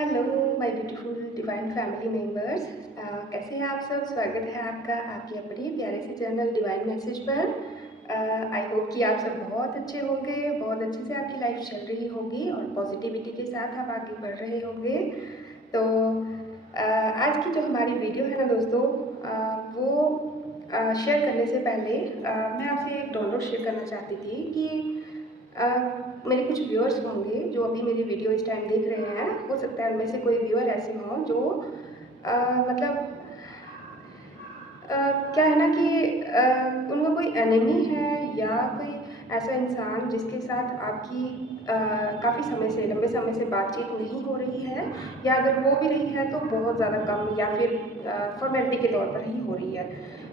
Hello my beautiful divine family members. कैसे हैं आप सब। स्वागत है आपका आपकी अपनी प्यारे से चैनल डिवाइन मैसेज पर। आई होप कि आप सब बहुत अच्छे होंगे, बहुत अच्छे से आपकी लाइफ चल रही होगी और पॉजिटिविटी के साथ आप आगे बढ़ रहे होंगे। तो आज की जो हमारी वीडियो है ना दोस्तों, वो शेयर करने से पहले मैं आपसे एक डाउनलोड शेयर करना चाहती थी कि मेरे कुछ व्यूअर्स होंगे जो अभी मेरी वीडियो इस टाइम देख रहे हैं। हो सकता है उनमें से कोई व्यूअर ऐसे हों जो मतलब क्या है ना कि उनका कोई एनिमी है या कोई ऐसा इंसान जिसके साथ आपकी काफ़ी समय से, लंबे समय से बातचीत नहीं हो रही है, या अगर हो भी रही है तो बहुत ज़्यादा कम या फिर फॉर्मेलिटी के तौर पर ही हो रही है।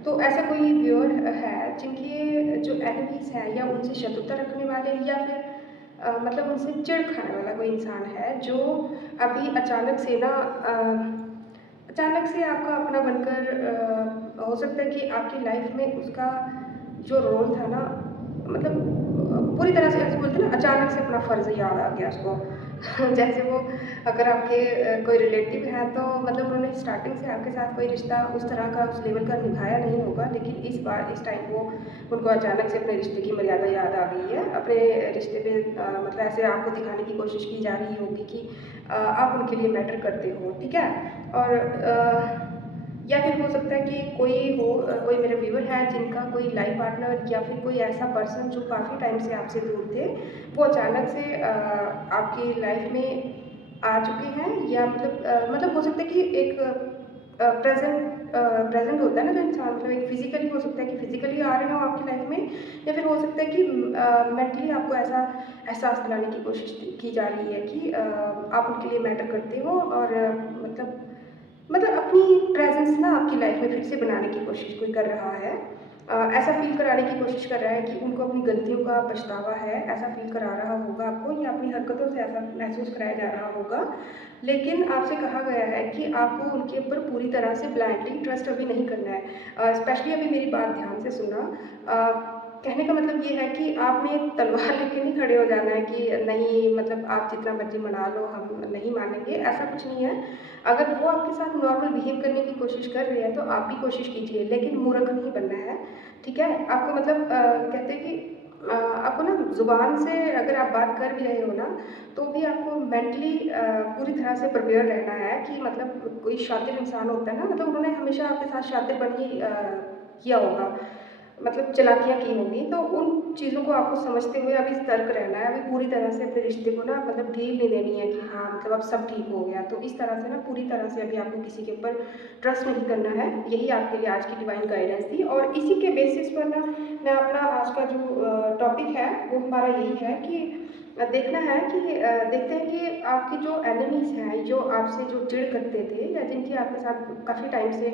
तो ऐसा कोई व्यूअर है जिनके जो एनिमीज़ हैं या उनसे शत्रुता रखने वाले या फिर मतलब उनसे चिढ़ खाने वाला कोई इंसान है जो अभी अचानक से आपका अपना बनकर हो सकता है कि आपकी लाइफ में उसका जो रोल था ना, मतलब पूरी तरह से ऐसे बोलते हैं ना, अचानक से अपना फ़र्ज़ याद आ गया उसको। जैसे वो अगर आपके कोई रिलेटिव हैं तो मतलब उन्होंने स्टार्टिंग से आपके साथ कोई रिश्ता उस तरह का, उस लेवल का निभाया नहीं होगा, लेकिन इस बार इस टाइम वो उनको अचानक से अपने रिश्ते की मर्यादा याद आ गई है। अपने रिश्ते पे मतलब ऐसे आपको दिखाने की कोशिश की जा रही होगी कि आप उनके लिए मैटर करते हो, ठीक है। और या फिर हो सकता है कि कोई मेरे व्यूअर है जिनका कोई लाइफ पार्टनर या फिर कोई ऐसा पर्सन जो काफ़ी टाइम से आपसे दूर थे, वो अचानक से आपकी लाइफ में आ चुके हैं, या मतलब हो सकता है कि एक प्रेजेंट होता है ना जो इंसान, मतलब एक फिजिकली हो सकता है कि फिजिकली आ रहे हो आपकी लाइफ में, या फिर हो सकता है कि मेंटली आपको ऐसा एहसास दिलाने की कोशिश की जा रही है कि आप उनके लिए मैटर करते हो, और मतलब अपनी प्रेजेंस ना आपकी लाइफ में फिर से बनाने की कोशिश कोई कर रहा है। ऐसा फील कराने की कोशिश कर रहा है कि उनको अपनी गलतियों का पछतावा है, ऐसा फील करा रहा होगा आपको, या अपनी हरकतों से ऐसा महसूस कराया जा रहा होगा। लेकिन आपसे कहा गया है कि आपको उनके ऊपर पूरी तरह से ब्लाइंडली ट्रस्ट अभी नहीं करना है। स्पेशली अभी मेरी बात ध्यान से सुनना। कहने का मतलब ये है कि आपने तलवार लेके नहीं खड़े हो जाना है कि नहीं, मतलब आप जितना मर्जी मना लो, हम नहीं मानेंगे, ऐसा कुछ नहीं है। अगर वो आपके साथ नॉर्मल बिहेव करने की कोशिश कर रहे हैं तो आप भी कोशिश कीजिए, लेकिन मूर्ख नहीं बनना है, ठीक है। आपको मतलब कहते हैं कि आपको ना ज़ुबान से अगर आप बात कर भी रहे हो ना, तो भी आपको मेंटली पूरी तरह से प्रिपेयर रहना है कि मतलब कोई शातिर इंसान होता है ना, मतलब उन्होंने हमेशा आपके साथ शातिर बन ही किया होगा, मतलब चालाकियाँ की होंगी, तो उन चीज़ों को आपको समझते हुए अभी सतर्क रहना है। अभी पूरी तरह से अपने रिश्ते को ना मतलब ढील नहीं देनी है कि हाँ मतलब अब सब ठीक हो गया, तो इस तरह से ना पूरी तरह से अभी आपको किसी के ऊपर ट्रस्ट नहीं करना है। यही आपके लिए आज की डिवाइन गाइडेंस थी, और इसी के बेसिस पर ना मैं अपना आज का जो टॉपिक है वो हमारा यही है कि देखना है कि देखते हैं कि आपकी जो एनिमीज़ हैं, जो आपसे जो चिढ़ करते थे या जिनकी आपके साथ काफ़ी टाइम से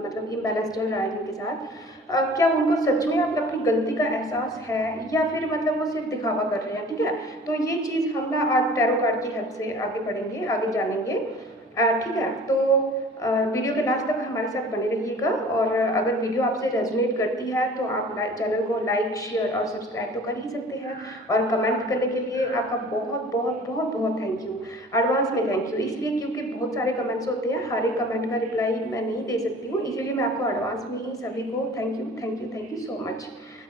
मतलब इम्बैलेंस चल रहा है जिनके साथ, क्या उनको सच में आप अपनी गलती का एहसास है, या फिर मतलब वो सिर्फ दिखावा कर रहे हैं, ठीक है। तो ये चीज़ हम ना आज टैरो कार्ड की हेल्प से आगे बढ़ेंगे, आगे जानेंगे, ठीक है। तो वीडियो के लास्ट तक हमारे साथ बने रहिएगा, और अगर वीडियो आपसे रेजोनेट करती है तो आप चैनल को लाइक, शेयर और सब्सक्राइब तो कर ही सकते हैं, और कमेंट करने के लिए आपका बहुत बहुत बहुत बहुत थैंक यू, एडवांस में थैंक यू। इसलिए क्योंकि बहुत सारे कमेंट्स होते हैं, हर एक कमेंट का रिप्लाई मैं नहीं दे सकती हूँ, इसीलिए मैं आपको एडवांस में ही सभी को thank you thank you thank you so much,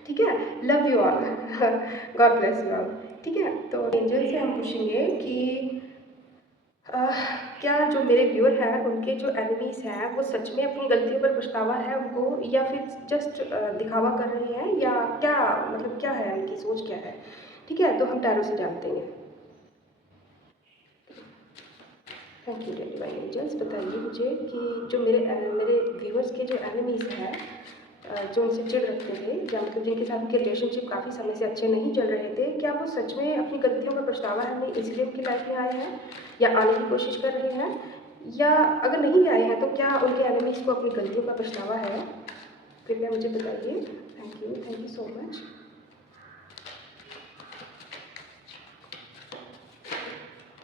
ठीक है। Love you all. God bless you all, ठीक है। तो एंजल से हम पूछेंगे कि क्या जो मेरे व्यूअर हैं उनके जो एनिमीज़ हैं वो सच में अपनी गलतियों पर पछतावा है उनको, या फिर जस्ट दिखावा कर रहे हैं, या क्या मतलब क्या है उनकी सोच क्या है, ठीक है। तो हम टैरो से जानते हैं। Thank you divine angels. बताइए मुझे कि जो मेरे व्यूअर्स के जो एनिमीज़ हैं, जो उनसे चिढ़ रखते थे, या मतलब जिनके साथ उनके रिलेशनशिप काफ़ी समय से अच्छे नहीं चल रहे थे, क्या वो सच में अपनी गलतियों का पछतावा है नहीं इसलिए उनकी लाइफ में आए हैं, या आने की कोशिश कर रहे हैं, या अगर नहीं भी आए हैं तो क्या उनके एनिमीज़ को अपनी गलतियों का पछतावा है। कृपया मुझे बताइए। Thank you so much.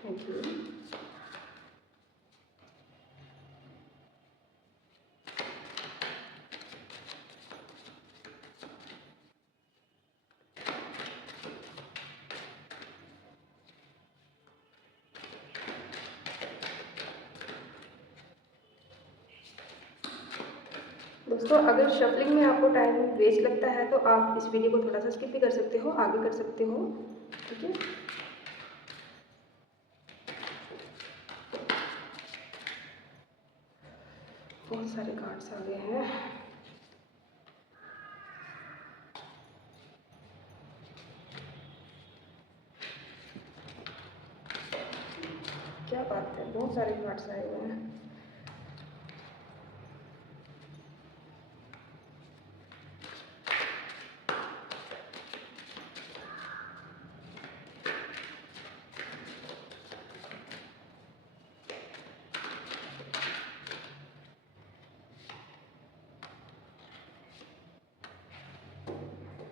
Thank you. दोस्तों अगर शफलिंग में आपको टाइम वेस्ट लगता है तो आप इस वीडियो को थोड़ा सा स्किप भी कर सकते हो, आगे कर सकते हो। ठीक है, बहुत सारे कार्ड्स आ गए हैं। क्या बात है, बहुत सारे कार्ड्स आए हुए हैं।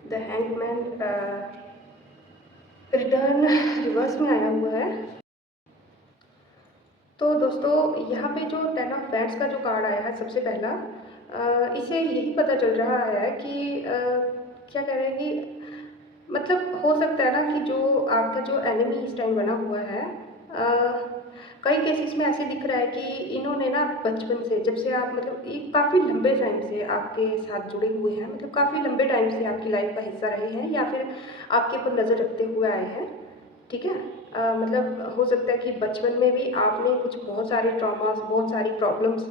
द हैंगमैन रिटर्न रिवर्स में आया हुआ है। तो दोस्तों यहाँ पे जो 10 ऑफ वैंड्स का जो कार्ड आया है सबसे पहला, इससे यही पता चल रहा है कि क्या कह रहे हैं कि मतलब हो सकता है ना कि जो आपका जो एनिमी इस टाइम बना हुआ है, कई केसेस में ऐसे दिख रहा है कि इन्होंने ना बचपन से, जब से आप मतलब एक काफ़ी लंबे टाइम से आपके साथ जुड़े हुए हैं, मतलब काफ़ी लंबे टाइम से आपकी लाइफ का हिस्सा रहे हैं या फिर आपके ऊपर नज़र रखते हुए आए हैं। ठीक है, मतलब हो सकता है कि बचपन में भी आपने कुछ बहुत सारे ट्रॉमास, बहुत सारी प्रॉब्लम्स,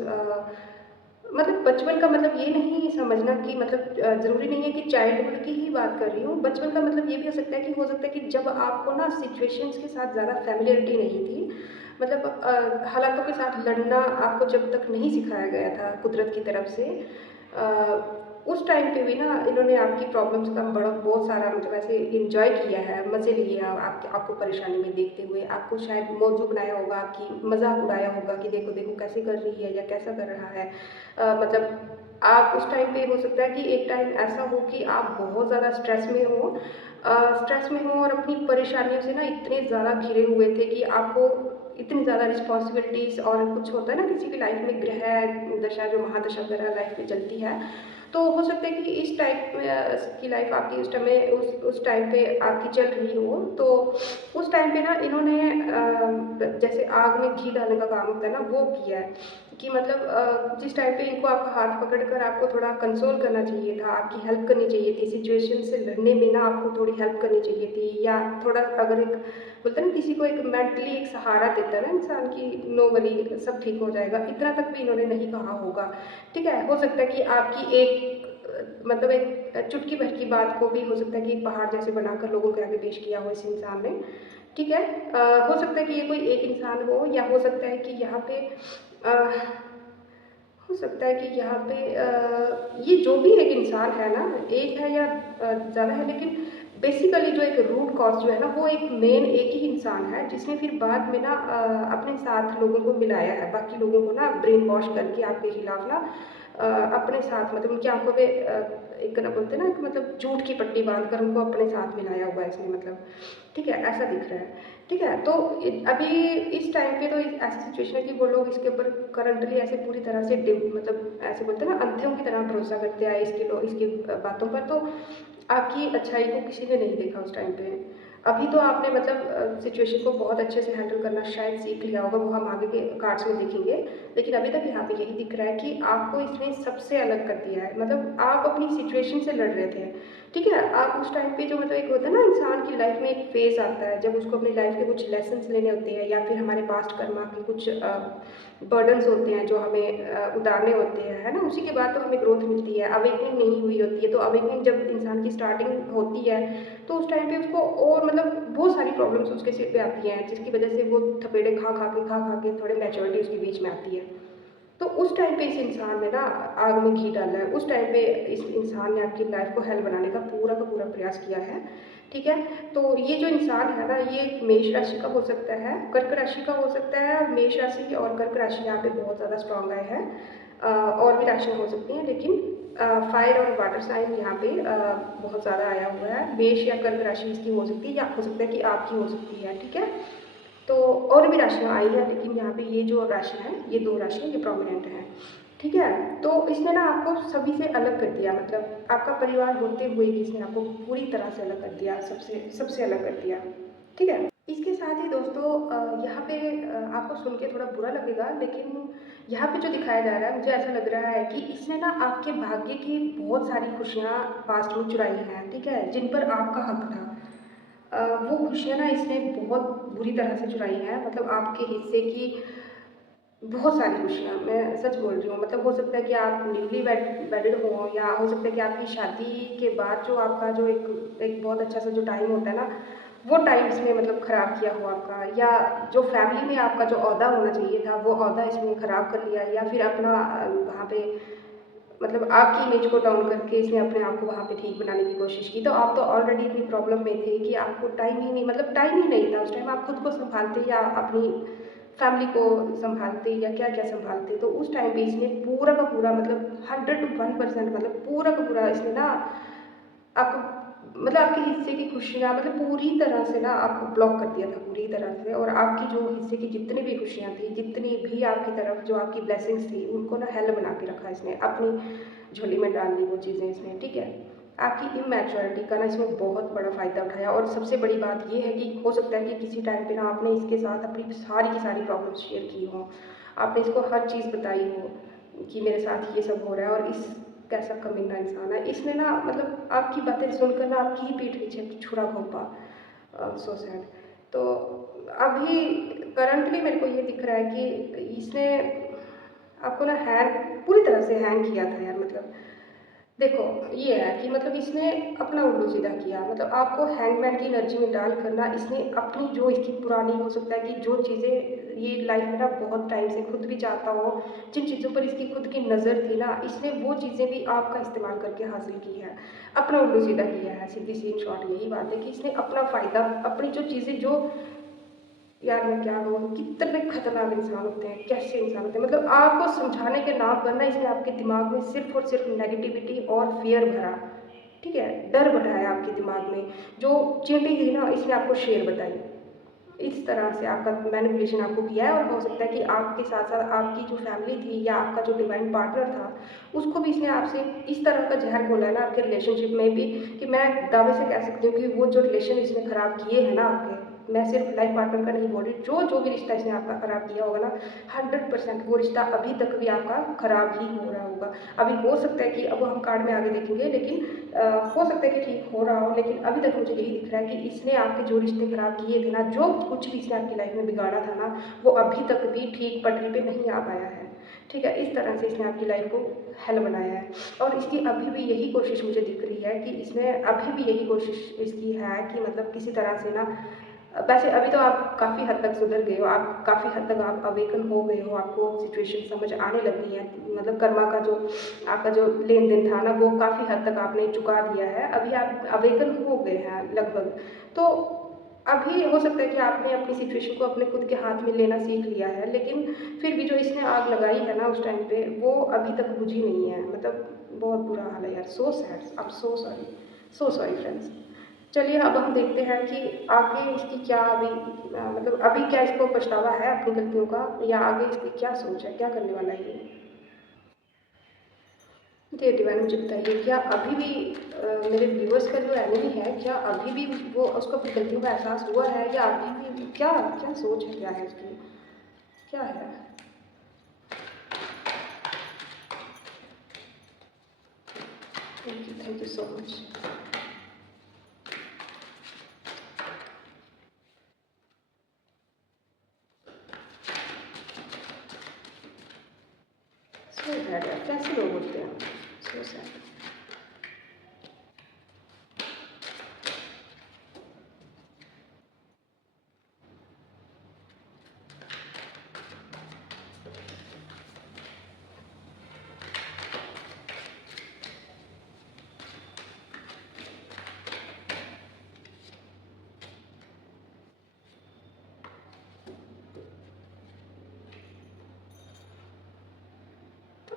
मतलब बचपन का मतलब ये नहीं समझना कि मतलब ज़रूरी नहीं है कि चाइल्डहुड की ही बात कर रही हूँ। बचपन का मतलब ये भी हो सकता है कि हो सकता है कि जब आपको ना सिचुएशंस के साथ ज़्यादा फ़ैमिलियरिटी नहीं थी, मतलब हालातों के साथ लड़ना आपको जब तक नहीं सिखाया गया था कुदरत की तरफ से, उस टाइम पे भी ना इन्होंने आपकी प्रॉब्लम्स का बड़ा बहुत सारा मतलब ऐसे एंजॉय किया है, मज़े लिए हैं आपको परेशानी में देखते हुए, आपको शायद मौजू बनाया होगा, आपकी मजाक उड़ाया होगा कि देखो देखो कैसे कर रही है या कैसा कर रहा है। मतलब आप उस टाइम पे हो सकता है कि एक टाइम ऐसा हो कि आप बहुत ज़्यादा स्ट्रेस में हो और अपनी परेशानियों से ना इतने ज़्यादा घिरे हुए थे कि आपको इतनी ज़्यादा रिस्पॉन्सिबिलिटीज़, और कुछ होता है ना किसी की लाइफ में ग्रह दशा जो महादशा वगैरह लाइफ में चलती है, तो हो सकता है कि इस टाइप की लाइफ आपकी उस टाइम उस टाइम पे आपकी चल रही हो, तो उस टाइम पे ना इन्होंने जैसे आग में घी डालने का काम होता है ना, वो किया है कि मतलब जिस टाइम पे इनको आपका हाथ पकड़कर आपको थोड़ा कंसोल करना चाहिए था, आपकी हेल्प करनी चाहिए थी, सिचुएशन से लड़ने में ना आपको थोड़ी हेल्प करनी चाहिए थी, या थोड़ा अगर एक बोलते हैं ना किसी को एक मेंटली एक सहारा देता है ना इंसान की, नो वरी सब ठीक हो जाएगा, इतना तक भी इन्होंने नहीं कहा होगा। ठीक है, हो सकता है कि आपकी एक मतलब एक चुटकी भर की बात को भी हो सकता है कि एक पहाड़ जैसे बनाकर लोगों के आगे पेश किया हो इस इंसान ने। ठीक है, हो सकता है कि ये कोई एक इंसान हो, या हो सकता है कि यहाँ पे अ, हो सकता है कि यहाँ पे ये जो भी एक इंसान है ना, एक है या ज़्यादा है, लेकिन बेसिकली जो एक रूट कॉज जो है ना, वो एक मेन एक ही इंसान है जिसने फिर बाद में ना अपने साथ लोगों को मिलाया है, बाकी लोगों को ना ब्रेन वॉश करके आपके खिलाफ ना अपने साथ मतलब उनकी आंखों पे एक ना बोलते हैं ना कि मतलब झूठ की पट्टी बांध कर उनको अपने साथ मिलाया हुआ है इसमें, मतलब ठीक है ऐसा दिख रहा है। ठीक है, तो अभी इस टाइम पे तो ऐसी सिचुएशन है कि वो लोग इसके ऊपर करंटली ऐसे पूरी तरह से मतलब ऐसे बोलते हैं ना अंधों की तरह भरोसा करते आए इसके लोग इसकी बातों पर, तो आपकी अच्छाई को किसी ने नहीं देखा उस टाइम पे। अभी तो आपने मतलब सिचुएशन को बहुत अच्छे से हैंडल करना शायद सीख लिया होगा, वो हम आगे के कार्ड्स में देखेंगे, लेकिन अभी तक यहाँ पे यही दिख रहा है कि आपको इसने सबसे अलग कर दिया है, मतलब आप अपनी सिचुएशन से लड़ रहे थे। ठीक है, आप उस टाइम पे जो मतलब एक होता है ना इंसान की लाइफ में एक फेज आता है जब उसको अपनी लाइफ के कुछ लेसन्स लेने होते हैं, या फिर हमारे पास्ट कर्मा के कुछ बर्डन्स होते हैं जो हमें उतारने होते हैं, है ना, उसी के बाद तो हमें ग्रोथ मिलती है, अवेकनिंग नहीं हुई होती है, तो अवेकनिंग जब इंसान की स्टार्टिंग होती है तो उस टाइम पे उसको और मतलब बहुत सारी प्रॉब्लम्स उसके सिर पे आती हैं जिसकी वजह से वो थपेड़े खा खा के थोड़े मैच्योरिटी उसके बीच में आती है। तो उस टाइम पे इस इंसान ने ना आग में घी डाला है, उस टाइम पे इस इंसान ने आपकी लाइफ को हेल बनाने का पूरा प्रयास किया है। ठीक है, तो ये जो इंसान है ना, ये मेष राशि का हो सकता है, कर्क राशि का हो सकता है, मेष राशि और कर्क राशि यहाँ पे बहुत ज़्यादा स्ट्रांग आए हैं। और भी राशियाँ हो सकती हैं, लेकिन फायर और वाटर साइन यहाँ पे बहुत ज़्यादा आया हुआ है। मेष या कर्क राशि इसकी हो सकती है, या हो सकता है कि आपकी हो सकती है। ठीक है, तो और भी राशियाँ आई हैं, लेकिन यहाँ पे ये जो राशि है, ये दो राशियाँ ये प्रोमिनेंट हैं। ठीक है, तो इसने ना आपको सभी से अलग कर दिया, मतलब आपका परिवार होते हुए भी इसने आपको पूरी तरह से अलग कर दिया, सबसे सबसे अलग कर दिया। ठीक है, इसके साथ ही दोस्तों यहाँ पे आपको सुन के थोड़ा बुरा लगेगा, लेकिन यहाँ पे जो दिखाया जा रहा है मुझे ऐसा लग रहा है कि इसने ना आपके भाग्य की बहुत सारी खुशियाँ पास्ट में चुराई हैं, ठीक है, जिन पर आपका हक था। वो खुशियाँ ना इसने बहुत बुरी तरह से चुराई हैं, मतलब आपके हिस्से की बहुत सारी खुशियाँ, मैं सच बोल रही हूँ। मतलब हो सकता है कि आप न्यूली वेडिड हो, या हो सकता है कि आपकी शादी के बाद जो आपका जो एक एक बहुत अच्छा सा जो टाइम होता है ना, वो टाइम इसने मतलब ख़राब किया हो आपका, या जो फैमिली में आपका जो ओहदा होना चाहिए था वो ओहदा इसने ख़राब कर लिया, या फिर अपना वहाँ पे मतलब आपकी इमेज को डाउन करके इसने अपने आप को वहाँ पे ठीक बनाने की कोशिश की। तो आप तो ऑलरेडी इतनी प्रॉब्लम में थे कि आपको टाइम ही नहीं, मतलब टाइम ही नहीं था उस टाइम, आप खुद को संभालते या अपनी फैमिली को संभालते या क्या क्या संभालते। तो उस टाइम पे इसने पूरा का पूरा मतलब 100 to 1% मतलब पूरा का पूरा इसने ना आपको मतलब आपके हिस्से की खुशियाँ मतलब पूरी तरह से ना आपको ब्लॉक कर दिया था पूरी तरह से, और आपकी जो हिस्से की जितनी भी खुशियाँ थी, जितनी भी आपकी तरफ जो आपकी ब्लेसिंग्स थी, उनको ना हेल बना के रखा इसने, अपनी झोली में डाल ली वो चीज़ें इसने, ठीक है। आपकी इमैच्योरिटी का ना इसमें बहुत बड़ा फ़ायदा उठाया, और सबसे बड़ी बात ये है कि हो सकता है कि किसी टाइम पे ना आपने इसके साथ अपनी सारी की सारी प्रॉब्लम्स शेयर की हों, आपने इसको हर चीज़ बताई हो कि मेरे साथ ये सब हो रहा है, और इस कैसा कमीना इंसान है। इसने ना मतलब आपकी बातें सुनकर ना आपकी ही पीठ पीछे छुरा घोंपा। So sad. तो अभी करंटली मेरे को ये दिख रहा है कि इसने आपको ना हैंग पूरी तरह से हैंग किया था यार। मतलब देखो, ये है कि मतलब इसने अपना उल्लू सीधा किया, मतलब आपको हैंगमैन की एनर्जी में डाल कर ना इसने अपनी जो इसकी पुरानी हो सकता है कि जो चीज़ें ये लाइफ में ना बहुत टाइम से खुद भी चाहता हो, जिन चीज़ों पर इसकी खुद की नज़र थी ना, इसने वो चीज़ें भी आपका इस्तेमाल करके हासिल की है, अपना उल्लू सीधा किया है। सीधी सी इन शॉर्ट यही बात है कि इसने अपना फ़ायदा, अपनी जो चीज़ें जो यार मैं क्या कहूँ, कितने खतरनाक इंसान होते हैं, कैसे इंसान होते हैं, मतलब आपको समझाने के नाम पर ना इसने आपके दिमाग में सिर्फ और सिर्फ नेगेटिविटी और फियर भरा, ठीक है, डर बढ़ाया आपके दिमाग में। जो चींटी थी ना, इसने आपको शेर बताई, इस तरह से आपका मैनिपुलेशन आपको किया है। और हो सकता है कि आपके साथ साथ आपकी जो फैमिली थी या आपका जो डिवाइन पार्टनर था, उसको भी इसने आपसे इस तरह का जहर घोला है ना आपके रिलेशनशिप में भी, कि मैं दावे से कह सकती हूँ कि वो जो रिलेशन इसने ख़राब किए हैं ना आपके, मैं सिर्फ लाइफ पार्टनर का नहीं बोल रही, जो जो भी रिश्ता इसने आपका ख़राब किया होगा ना, 100% वो रिश्ता अभी तक भी आपका ख़राब ही हो रहा होगा। अभी हो सकता है कि अब हम कार्ड में आगे देखेंगे, लेकिन हो सकता है कि ठीक हो रहा हो, लेकिन अभी तक मुझे यही दिख रहा है कि इसने आपके जो रिश्ते ख़राब किए थे ना, जो कुछ भी इसने आपकी लाइफ में बिगाड़ा था ना, वो अभी तक भी ठीक पटरी पे नहीं आ पाया है, ठीक है। इस तरह से इसने आपकी लाइफ को हेल बनाया है, और इसकी अभी भी यही कोशिश मुझे दिख रही है कि इसने अभी भी यही कोशिश इसकी है कि मतलब किसी तरह से ना, वैसे अभी तो आप काफ़ी हद तक सुधर गए हो, आप काफ़ी हद तक आप अवेकन हो गए हो, आपको सिचुएशन समझ आने लग गई है, मतलब कर्मा का जो आपका जो लेन देन था ना, वो काफ़ी हद तक आपने चुका दिया है, अभी आप अवेकन हो गए हैं लगभग। तो अभी हो सकता है कि आपने अपनी सिचुएशन को अपने खुद के हाथ में लेना सीख लिया है, लेकिन फिर भी जो इसने आग लगाई है ना उस टाइम पे, वो अभी तक बुझी नहीं है। मतलब बहुत बुरा हाल है यार, so sad, I am so sorry friends. चलिए अब हम देखते हैं कि आगे इसकी क्या अभी मतलब अभी क्या इसको पछतावा है अपनी गलतियों का, या आगे इसकी क्या सोच है, क्या करने वाला है ये। जी डिवाइन मुझे बताइए, क्या अभी भी मेरे व्यूअर्स का जो एनिमी है, क्या अभी भी वो उसको अपनी गलतियों का एहसास हुआ है, या अभी भी क्या क्या सोच है, क्या है इसकी, क्या है। Thank you so much. So sad है, कैसे लोग होते हैं, सो सैड।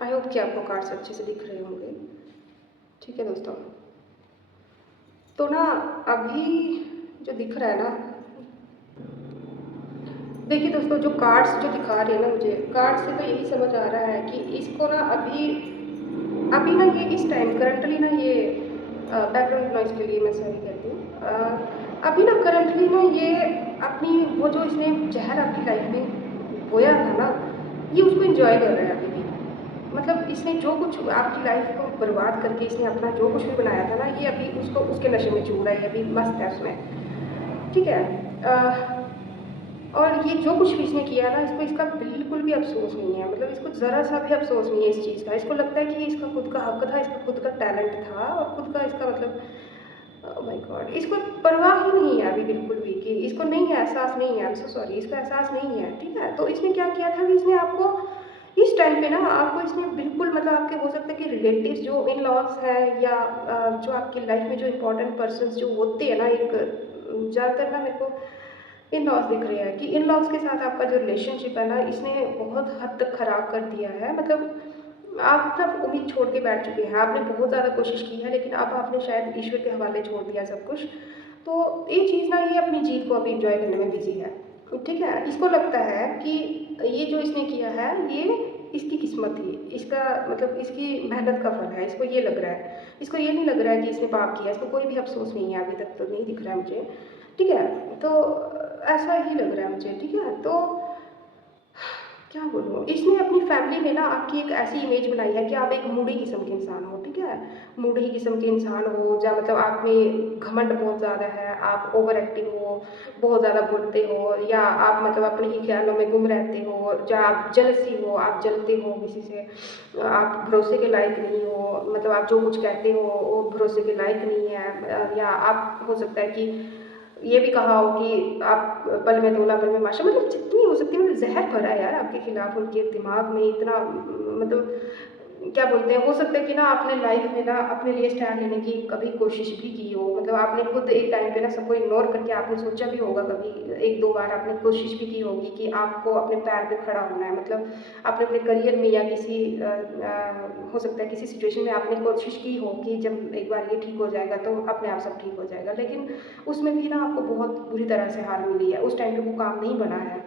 आई होप कि आपको कार्ड्स अच्छे से दिख रहे होंगे, ठीक है दोस्तों। तो ना अभी जो दिख रहा है ना, देखिए दोस्तों, जो कार्ड्स जो दिखा रहे हैं ना मुझे, कार्ड से तो यही समझ आ रहा है कि इसको ना अभी अभी ना ये इस टाइम करंटली ना ये बैकग्राउंड नॉइज़ के लिए मैं सॉरी कहती हूँ। अभी ना करंटली ना ये अपनी वो जो इसने ज़हर आपकी लाइफ में बोया था ना, ये उसको एंजॉय कर रहा है अभी भी। मतलब इसने जो कुछ आपकी लाइफ को बर्बाद करके इसने अपना जो कुछ भी बनाया था ना, ये अभी उसको उसके नशे में चूर रहा है, अभी मस्त है उसमें, ठीक है। और ये जो कुछ भी इसने किया ना, इसको इसका बिल्कुल भी अफ़सोस नहीं है, मतलब इसको ज़रा सा भी अफ़सोस नहीं है इस चीज़ का। इसको लगता है कि ये इसका खुद का हक़ था, इसका खुद का टैलेंट था और खुद का इसका मतलब ओह माय गॉड! इसको परवाह ही नहीं है अभी बिल्कुल भी, कि इसको नहीं है, एहसास नहीं है, आई एम सो सॉरी, इसको एहसास नहीं है, ठीक है? तो इसने क्या किया था कि इसने आपको इस टाइम पे ना आपको इसने बिल्कुल मतलब आपके हो सकता है कि रिलेटिव्स जो इन-लॉज़ हैं या जो आपकी लाइफ़ में जो इम्पोर्टेंट पर्सन्स जो होते हैं ना, एक ज़्यादातर ना मेरे को इन-लॉज़ दिख रहे हैं कि इन-लॉज़ के साथ आपका जो रिलेशनशिप है ना, इसने बहुत हद तक ख़राब कर दिया है। मतलब आप ना उम्मीद छोड़ के बैठ चुके हैं, आपने बहुत ज़्यादा कोशिश की है, लेकिन अब आपने शायद ईश्वर के हवाले छोड़ दिया सब कुछ। तो ये चीज़ ना, ये अपनी जीत को अभी एन्जॉय करने में बिज़ी है, ठीक है? इसको लगता है कि ये जो इसने किया है, ये इसकी किस्मत थी, इसका मतलब इसकी मेहनत का फल है, इसको ये लग रहा है। इसको ये नहीं लग रहा है कि इसने पाप किया, इसको कोई भी अफ़सोस नहीं है, अभी तक तो नहीं दिख रहा है मुझे, ठीक है? तो ऐसा ही लग रहा है मुझे, ठीक है? तो क्या बोलूँ, इसने अपनी फैमिली में ना आपकी एक ऐसी इमेज बनाई है कि आप एक मूडी किस्म के इंसान हो, ठीक है? मूडी किस्म के इंसान हो, या मतलब आप में घमंड बहुत ज़्यादा है, आप ओवर एक्टिव हो, बहुत ज़्यादा बोलते हो, या आप मतलब अपने ही ख्यालों में गुम रहते हो, या आप जेलसी हो, आप जलते हो किसी से, आप भरोसे के लायक नहीं हो, मतलब आप जो कुछ कहते हो वो भरोसे के लायक नहीं है, या आप हो सकता है कि ये भी कहा हो कि आप पल में तोला पल में माशा, मतलब जितनी हो सकती है, मतलब ज़हर भरा है यार आपके खिलाफ, उनके दिमाग में इतना मतलब क्या बोलते हैं, हो सकता है कि ना आपने लाइफ में ना अपने लिए स्टैंड लेने की कभी कोशिश भी की हो, मतलब आपने खुद एक टाइम पे ना सबको इग्नोर करके आपने सोचा भी होगा कभी, एक दो बार आपने कोशिश भी की होगी कि आपको अपने पैर पे खड़ा होना है, मतलब आपने अपने करियर में या किसी हो सकता है किसी सिचुएशन में आपने कोशिश की हो कि जब एक बार ये ठीक हो जाएगा तो अपने आप सब ठीक हो जाएगा, लेकिन उसमें भी ना आपको बहुत बुरी तरह से हार मिली है, उस टाइम पे वो काम नहीं बना है।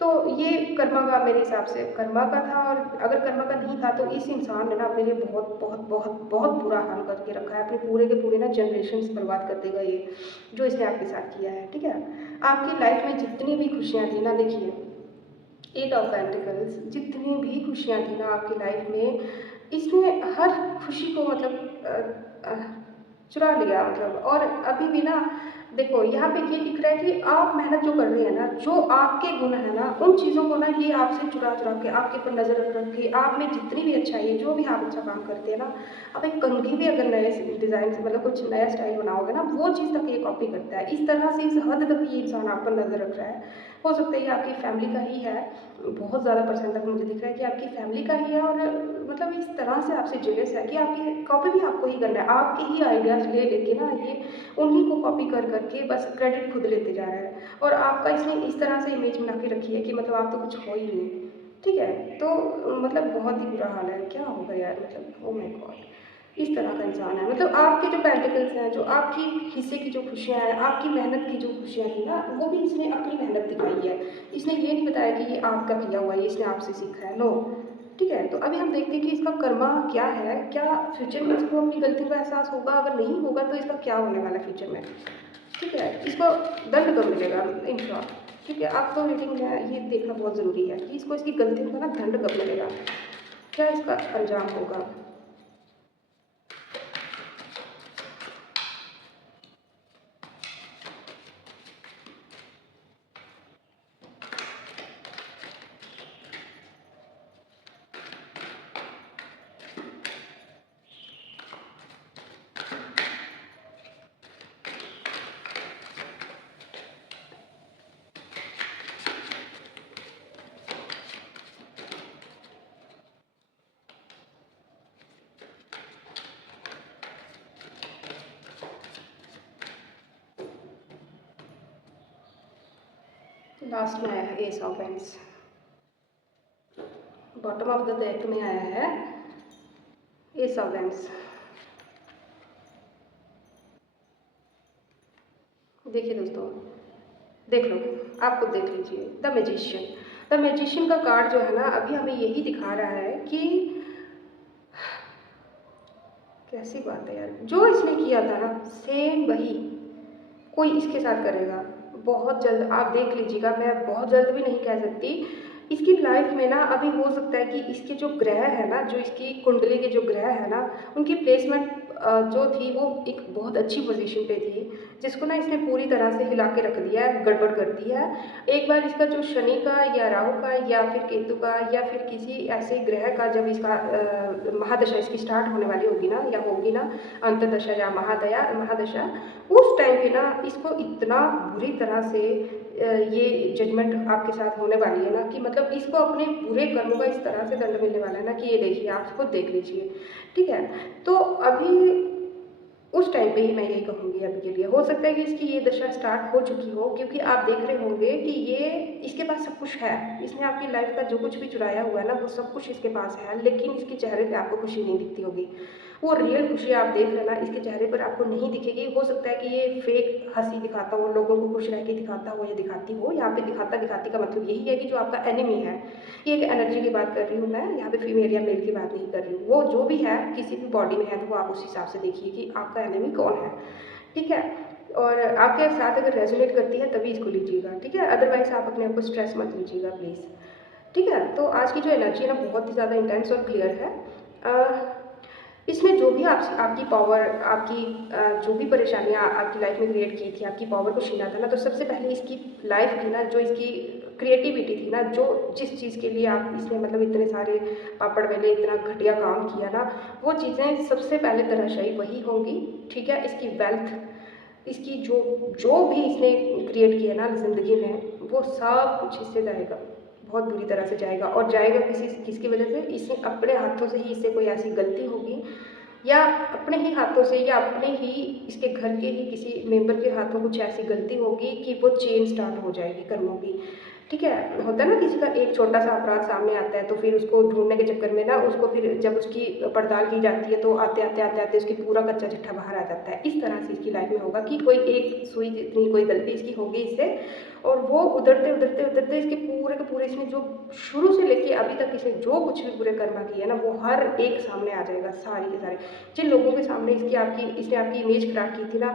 तो ये कर्मा का, मेरे हिसाब से कर्मा का था, और अगर कर्मा का नहीं था तो इस इंसान ने ना अपने लिए बहुत बहुत बहुत बहुत बुरा हाल करके रखा है, अपने पूरे के पूरे ना जनरेशन्स बर्बाद कर देगा ये, जो इसने आपके साथ किया है, ठीक है? आपकी लाइफ में जितनी भी खुशियाँ थी ना, देखिए, एट ऑफ पेंटिकल्स, जितनी भी खुशियाँ थी ना आपकी लाइफ में, इसने हर खुशी को मतलब चुरा लिया, मतलब। और अभी भी ना देखो, यहाँ पे ये दिख रहा है कि आप मेहनत जो कर रहे हैं ना, जो आपके गुण है ना, उन चीज़ों को ना ये आपसे चुरा चुरा के आपके ऊपर नज़र रख रख के, आप में जितनी भी अच्छाई है, जो भी आप अच्छा काम करते हैं ना, आप एक कंघी भी अगर नए डिज़ाइन से मतलब कुछ नया स्टाइल बनाओगे ना, वो चीज़ तक ये कॉपी करता है, इस तरह से इस हद तक ये इंसान आप पर नज़र रख रहा है। हो सकता है ये आपकी फैमिली का ही है, बहुत ज़्यादा परसेंट तक मुझे दिख रहा है कि आपकी फैमिली का ही है, और मतलब इस तरह से आपसे जेलस है कि आपकी कॉपी भी आपको ही करना है, आपके ही आइडियाज़ ले लेके ना ये उन्हीं को कॉपी कर करके बस क्रेडिट खुद लेते जा रहा है, और आपका इसने इस तरह से इमेज बना के रखी है कि मतलब आप तो कुछ हो ही नहीं, ठीक है? तो मतलब बहुत ही बुरा हाल है, क्या होगा यार, मतलब ओह माय गॉड! इस तरह का इंसान है, मतलब आपके जो पेंटिकल्स हैं, जो आपकी हिस्से की जो खुशियाँ हैं, आपकी मेहनत की जो खुशियाँ थी ना, वो भी इसने अपनी मेहनत दिखाई है। इसने ये नहीं बताया कि ये आपका किया हुआ है, ये इसने आपसे सीखा है, नो। ठीक है? तो अभी हम देखते हैं कि इसका कर्मा क्या है? क्या फ्यूचर में इसको अपनी गलती का एहसास होगा? अगर नहीं होगा तो इसका क्या होने वाला है फ्यूचर में? ठीक है? इसको दंड कब मिलेगा इन शॉर्ट? ठीक है? अब तो रीडिंग में ये देखना बहुत ज़रूरी है कि इसको इसकी गलतियों का ना दंड कब मिलेगा? क्या इसका अंजाम होगा? लास्ट में आया है S of hands, bottom of the deck में आया है एस ऑफ हैंड्स। देखिए दोस्तों, देख लो, आप खुद देख लीजिए, द मैजिशियन। द मैजिशियन का कार्ड जो है ना, अभी हमें यही दिखा रहा है कि कैसी बात है यार, जो इसने किया था ना, सेम वही कोई इसके साथ करेगा। बहुत जल्द आप देख लीजिएगा, मैं बहुत जल्द भी नहीं कह सकती। इसकी लाइफ में ना अभी हो सकता है कि इसके जो ग्रह है ना, जो इसकी कुंडली के जो ग्रह है ना, उनकी प्लेसमेंट जो थी वो एक बहुत अच्छी पोजीशन पे थी, जिसको ना इसने पूरी तरह से हिला के रख दिया है, गड़बड़ कर दी है। एक बार इसका जो शनि का या राहु का या फिर केतु का या फिर किसी ऐसे ग्रह का जब इसका महादशा इसकी स्टार्ट होने वाली होगी ना, या होगी ना अंतर्दशा या महादशा, उस टाइम पे ना इसको इतना बुरी तरह से ये जजमेंट आपके साथ होने वाली है ना, कि मतलब इसको अपने बुरे कर्मों का इस तरह से दंड मिलने वाला है ना, कि ये देखिए, आप खुद देख लीजिए। ठीक है, तो अभी उस टाइम पे ही मैं यही कहूँगी अभी के लिए। हो सकता है कि इसकी ये दशा स्टार्ट हो चुकी हो, क्योंकि आप देख रहे होंगे कि ये इसके पास सब कुछ है। इसने आपकी लाइफ का जो कुछ भी चुराया हुआ है ना, वो सब कुछ इसके पास है, लेकिन इसके चेहरे पे आपको खुशी नहीं दिखती होगी। वो रियल खुशी आप देख रहे ना, इसके चेहरे पर आपको नहीं दिखेगी। हो सकता है कि ये फेक हंसी दिखाता हो, लोगों को खुश रह के दिखाता हो या दिखाती हो। यहाँ पे दिखाता दिखाती का मतलब यही है कि जो आपका एनिमी है, ये एक एनर्जी की बात कर रही हूँ मैं, यहाँ पे फीमेल या मेल की बात नहीं कर रही हूँ। वो जो भी है, किसी भी बॉडी में है, तो वो आप उस हिसाब से देखिए कि आपका एनिमी कौन है। ठीक है, और आपके साथ अगर रेजोनेट करती है तभी इसको लीजिएगा। ठीक है, अदरवाइज आप अपने आप को स्ट्रेस मत लीजिएगा प्लीज़। ठीक है, तो आज की जो एनर्जी है ना, बहुत ही ज़्यादा इंटेंस और क्लियर है। इसने जो भी आपकी पावर, आपकी जो भी परेशानियाँ आपकी लाइफ में क्रिएट की थी, आपकी पावर को छीना था ना, तो सबसे पहले इसकी लाइफ की ना, जो इसकी क्रिएटिविटी थी ना, जो जिस चीज़ के लिए आप इसने मतलब इतने सारे पापड़ बेले, इतना घटिया काम किया ना, वो चीज़ें सबसे पहले धराशायी वही होंगी। ठीक है, इसकी वेल्थ, इसकी जो जो भी इसने क्रिएट किया ना ज़िंदगी में, वो सब कुछ इससे जाएगा, बहुत बुरी तरह से जाएगा। और जाएगा किसकी वजह से? इसने अपने हाथों से ही, इससे कोई ऐसी गलती होगी, या अपने ही हाथों से, या अपने ही इसके घर के ही किसी मेंबर के हाथों कुछ ऐसी गलती होगी कि वो चेन स्टार्ट हो जाएगी कर्मों की। ठीक है, होता है ना, किसी का एक छोटा सा अपराध सामने आता है, तो फिर उसको ढूंढने के चक्कर में ना, उसको फिर जब उसकी पड़ताल की जाती है, तो आते आते आते आते उसकी पूरा कच्चा चिट्ठा बाहर आ जाता है। इस तरह से इसकी लाइफ में होगा कि कोई एक सुई जितनी कोई गलती इसकी होगी इससे, और वो उधरते उधरते उधरते इसके पूरे के पूरे, इसने जो शुरू से लेके अभी तक इसने जो कुछ भी बुरे कर्म किए ना, वो हर एक सामने आ जाएगा, सारे के सारे। जिन लोगों के सामने इसने आपकी इमेज खराब की थी ना,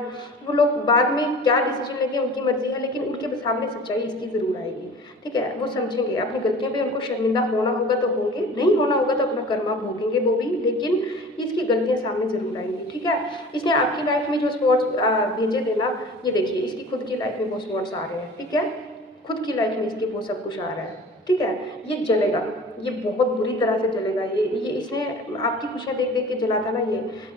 वो लोग बाद में क्या डिसीजन लेंगे उनकी मर्जी है, लेकिन उनके सामने सच्चाई इसकी ज़रूर आएगी। ठीक है, वो समझेंगे अपनी गलतियों पे, उनको शर्मिंदा होना होगा तो होंगे, नहीं होना होगा तो अपना कर्मा भोगेंगे वो भी, लेकिन इसकी गलतियाँ सामने ज़रूर आएंगी। ठीक है, इसने आपकी लाइफ में जो स्पॉट्स भेजे थे ना, ये देखिए, इसकी खुद की लाइफ में वो स्पॉट्स आ रहे हैं। ठीक है, खुद की लाइफ में इसके वो सब कुछ आ रहा है। ठीक है, ये जलेगा, ये बहुत बुरी तरह से जलेगा। ये इसने आपकी खुशियाँ देख देख के जला था ना,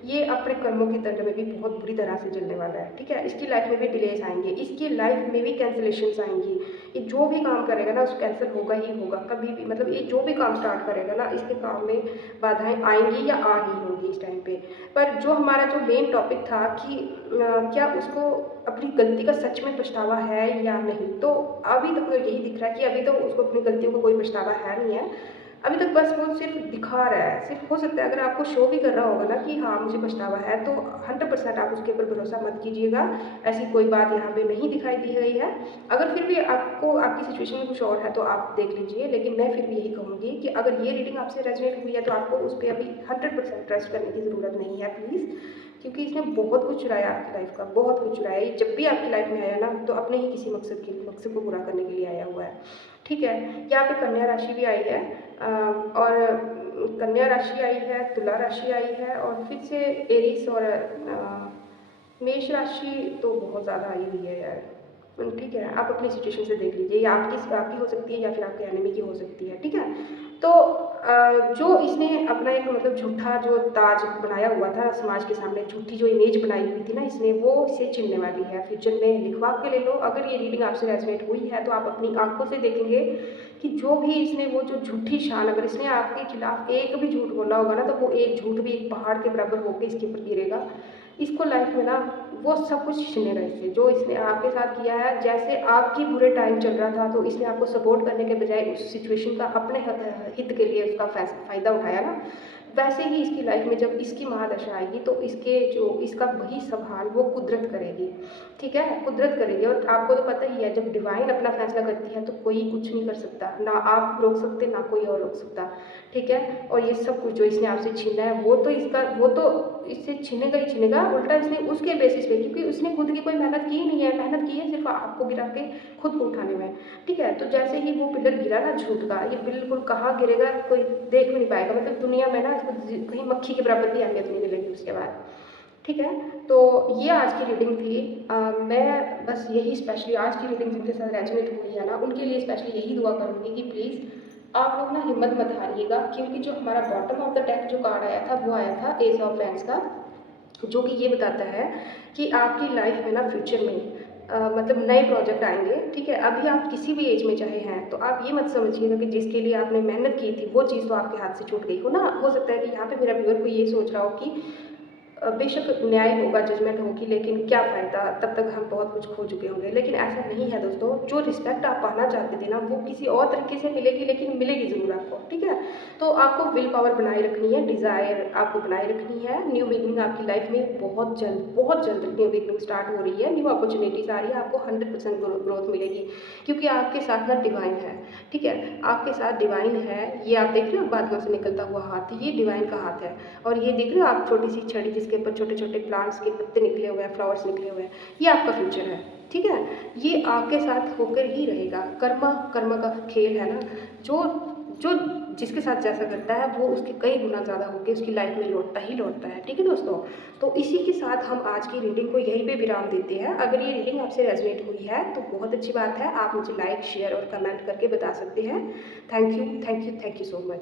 ये अपने कर्मों के दंड में भी बहुत बुरी तरह से जलने वाला है। ठीक है, इसकी लाइफ में भी डिलेस आएंगे, इसकी लाइफ में भी कैंसिलेशंस आएंगी। ये जो भी काम करेगा ना, उस कैंसिल होगा ही होगा कभी भी, मतलब ये जो भी काम स्टार्ट करेगा ना, इसके काम में बाधाएं आएंगी या आ ही होंगी इस टाइम पे। पर जो हमारा जो मेन टॉपिक था कि क्या उसको अपनी गलती का सच में पछतावा है या नहीं, तो अभी तक तो यही दिख रहा है कि अभी तो उसको अपनी गलतियों का कोई पछतावा है नहीं है। अभी तक बस वो सिर्फ दिखा रहा है, सिर्फ। हो सकता है अगर आपको शो भी कर रहा होगा ना कि हाँ मुझे पछतावा है, तो 100% आप उसके ऊपर भरोसा मत कीजिएगा। ऐसी कोई बात यहाँ पे नहीं दिखाई दी गई है। अगर फिर भी आपको आपकी सिचुएशन में कुछ और है तो आप देख लीजिए, लेकिन मैं फिर भी यही कहूँगी कि अगर ये रीडिंग आपसे रेजोनेट हुई है तो आपको उस पर अभी 100% ट्रस्ट करने की ज़रूरत नहीं है प्लीज़, क्योंकि इसने बहुत कुछ चुराया आपकी लाइफ का, बहुत कुछ चुराया। ये जब भी आपकी लाइफ में आया ना, तो अपने ही किसी मकसद को पूरा करने के लिए आया हुआ है। ठीक है, यहाँ पे कन्या राशि भी आई है, और कन्या राशि आई है, तुला राशि आई है, और फिर से एरिस और मेष राशि तो बहुत ज़्यादा आई हुई है यार। ठीक है, आप अपनी सिचुएशन से देख लीजिए, या आपकी हो सकती है या फिर आपके एनिमी की हो सकती है। ठीक है, तो जो इसने अपना एक मतलब झूठा जो ताज बनाया हुआ था समाज के सामने, झूठी जो इमेज बनाई हुई थी ना इसने, वो इसे छिनने वाली है। फ्यूचर में लिखवा के ले लो, अगर ये रीडिंग आपसे रेजोनेट हुई है तो आप अपनी आंखों से देखेंगे कि जो भी इसने वो जो झूठी शान, अगर इसने आपके खिलाफ एक भी झूठ बोला होगा ना, तो वो एक झूठ भी एक पहाड़ के बराबर होकर इसके ऊपर गिरेगा। इसको लाइफ में ना वो सब कुछ छीनेगा इससे, जो इसने आपके साथ किया है। जैसे आपकी बुरे टाइम चल रहा था, तो इसने आपको सपोर्ट करने के बजाय उस सिचुएशन का अपने हित के लिए उसका फ़ायदा उठाया ना, वैसे ही इसकी लाइफ में जब इसकी महादशा आएगी तो इसके जो इसका वही संभाल वो कुदरत करेगी, ठीक है? कुदरत करेगी। और आपको तो पता ही है, जब डिवाइन अपना फैसला करती है तो कोई कुछ नहीं कर सकता, ना आप रोक सकते ना कोई और रोक सकता, ठीक है? और ये सब कुछ जो इसने आपसे छीना है वो तो इससे छीनेगा ही छीनेगा, उल्टा इसने उसके बेसिस पे, क्योंकि उसने खुद की कोई मेहनत की ही नहीं है, मेहनत की है सिर्फ आपको गिरा के खुद को उठाने में, ठीक है? तो जैसे ही वो पिलर गिरा ना झूठ का, ये बिल्कुल कहाँ गिरेगा कोई देख भी नहीं पाएगा, मतलब दुनिया में ना इसको कहीं मक्खी के बराबर भी अहमियत नहीं मिलेगी उसके बाद, ठीक है? तो ये आज की रीडिंग थी। मैं बस यही स्पेशली आज की रीडिंग जिनके साथ रेजोनेट हुई है ना, उनके लिए स्पेशली यही दुआ करूँगी कि प्लीज़ आप लोग ना हिम्मत मत हारिएगा, क्योंकि जो हमारा बॉटम ऑफ द डेक जो कार्ड आया था वो आया था एज ऑफ वैंड्स का, जो कि ये बताता है कि आपकी लाइफ में ना फ्यूचर में मतलब नए प्रोजेक्ट आएंगे, ठीक है? अभी आप किसी भी एज में चाहे हैं तो आप ये मत समझिएगा कि जिसके लिए आपने मेहनत की थी वो चीज़ तो आपके हाथ से छूट गई हो ना। हो सकता है कि यहाँ पे मेरा व्यूअर को ये सोच रहा हो कि बेशक न्याय होगा, जजमेंट होगी, लेकिन क्या फ़ायदा, तब तक हम बहुत कुछ खो चुके होंगे। लेकिन ऐसा नहीं है दोस्तों, जो रिस्पेक्ट आप पाना चाहते थे ना वो किसी और तरीके से मिलेगी, लेकिन मिलेगी ज़रूर आपको, ठीक है? तो आपको विल पावर बनाए रखनी है, डिज़ायर आपको बनाए रखनी है। न्यू बिगिनिंग आपकी लाइफ में बहुत जल्द न्यू बिगिनिंग स्टार्ट हो रही है, न्यू अपॉर्चुनिटीज़ आ रही है, आपको 100% ग्रोथ मिलेगी, क्योंकि आपके साथ ना डिवाइन है, ठीक है? आपके साथ डिवाइन है। ये आप देख रहे हो बादलों से निकलता हुआ हाथ, ये डिवाइन का हाथ है। और ये देख रहे हो आप छोटी सी छड़ी जिसके ऊपर छोटे छोटे प्लांट्स के पत्ते निकले हुए हैं, फ्लावर्स निकले हुए हैं, ये आपका फ्यूचर है, ठीक है? ये आपके साथ होकर ही रहेगा। कर्मा का खेल है ना, जो जो जिसके साथ जैसा करता है वो उसके कई गुना ज़्यादा होकर उसकी लाइफ में लौटता है, ठीक है दोस्तों? तो इसी के साथ हम आज की रीडिंग को यहीं पे विराम देते हैं। अगर ये रीडिंग आपसे रेजोनेट हुई है तो बहुत अच्छी बात है, आप मुझे लाइक शेयर और कमेंट करके बता सकते हैं। Thank you so much.